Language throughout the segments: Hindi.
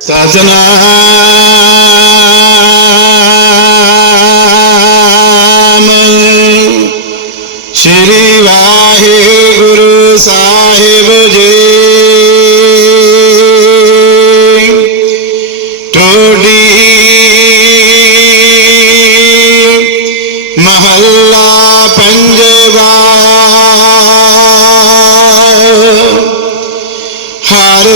सजना। श्री वाहे गुरु साहेब जी। टोडी महल्ला पंजवा हर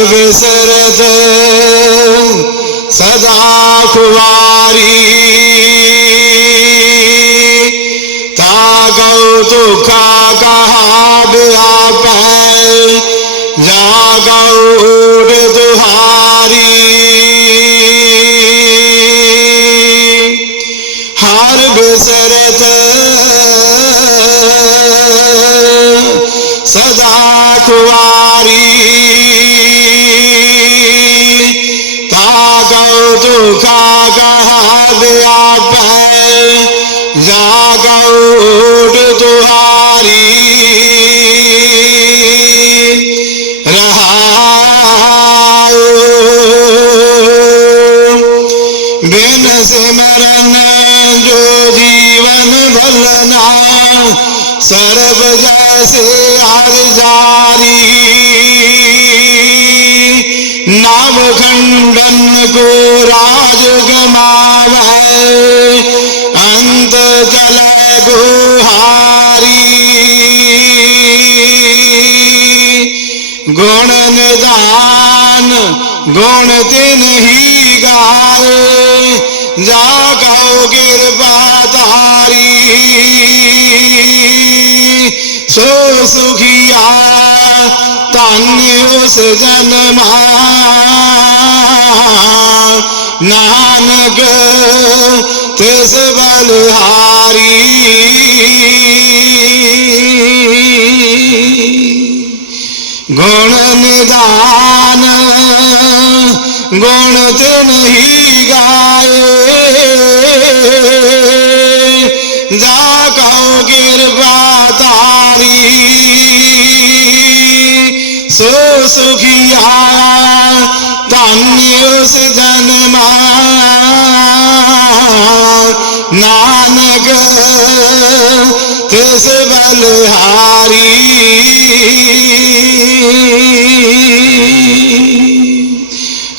सदा कुवारी तागौ तुखा कहा आप जागौ उड़ दुहारी। हर बिसरत सदा कुवारी जागो दुखा कहा गया पैर जागो उठ दुहारी। बिन सिमरन जो जीवन भलना सर्व जैसे हर जारी। को राज अंत जल गुहारी। गुण निदान, गुण दिन ही गाए जा कहो गिरबादारी सो सुखिया तंगी उस जन्मा नानक तिस बलहारी गुण निदान गुण तिन ही गाए सो सुखिया धन्य जनमा नानक तुस बलहारी?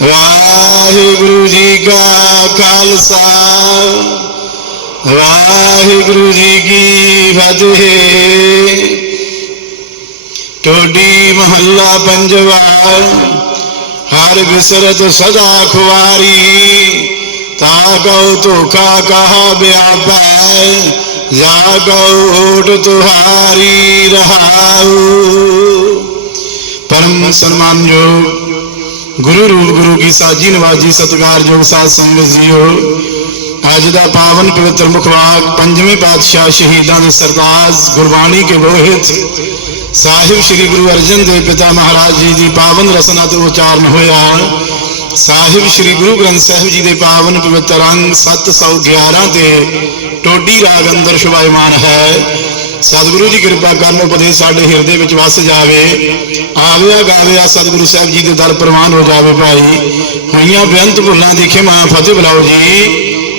वाहिगुरु जी का खालसा, वाहिगुरु जी की फतेह। ਟੋਡੀ ਮਹੱਲਾ ਪੰਜਵਾ ਹਰ ਬਿਸਰਤ ਸਦਾ ਖੁਆਰੀ ਤਾ ਗਉ ਧੋਖਾ ਕਹਾ ਬਿਆਪੈ ਜਾ ਗਉ ਓਟ ਤੁਹਾਰੀ ਰਹਾਉ ਪਰਮ ਸਨਮਾਨਯੋਗ ਗੁਰੂ ਰੂਪ ਗੁਰੂ ਕੀ ਸਾਜੀ ਨਵਾਜੀ ਸਤਿਕਾਰਯੋਗ ਸਾਧ ਸੰਗਤ ਜੀਓ ਅੱਜ ਦਾ ਪਾਵਨ ਪਵਿੱਤਰ ਮੁਖਵਾਕ ਪੰਜਵੇਂ ਪਾਤਸ਼ਾਹ ਸ਼ਹੀਦਾਂ ਦੇ ਸਰਤਾਜ ਗੁਰਬਾਣੀ ਕੇ ਰੋਹਿਤ ਸਾਹਿਬ ਸ੍ਰੀ ਗੁਰੂ ਅਰਜਨ ਦੇਵ ਪਿਤਾ ਮਹਾਰਾਜ ਜੀ ਦੀ ਪਾਵਨ ਰਸਨਾ ਤੋਂ ਉਚਾਰਨ ਹੋਇਆ ਸਾਹਿਬ ਸ੍ਰੀ ਗੁਰੂ ਗ੍ਰੰਥ ਸਾਹਿਬ ਜੀ ਦੇ ਪਾਵਨ ਪਵਿੱਤਰ ਅੰਗ 711 ਤੇ ਟੋਡੀ ਰਾਗ ਅੰਦਰ ਸ਼ੁਭਾਇਮਾਨ ਹੈ। ਸਤਿਗੁਰੂ ਜੀ ਕਿਰਪਾ ਕਰਨ ਉਪਦੇਸ਼ ਸਾਡੇ ਹਿਰਦੇ ਵਿੱਚ ਵਸ ਜਾਵੇ। ਆਵਿਆ ਗਾਵਿਆ ਸਤਿਗੁਰੂ ਸਾਹਿਬ ਜੀ ਦੇ ਦਰ ਪ੍ਰਵਾਨ ਹੋ ਜਾਵੇ ਭਾਈ। ਹੋਈਆਂ ਬੇਅੰਤ ਭੁੱਲਾਂ ਦੀ ਖਿਮਾ ਫਤਿਹ ਬੁਲਾਓ ਜੀ।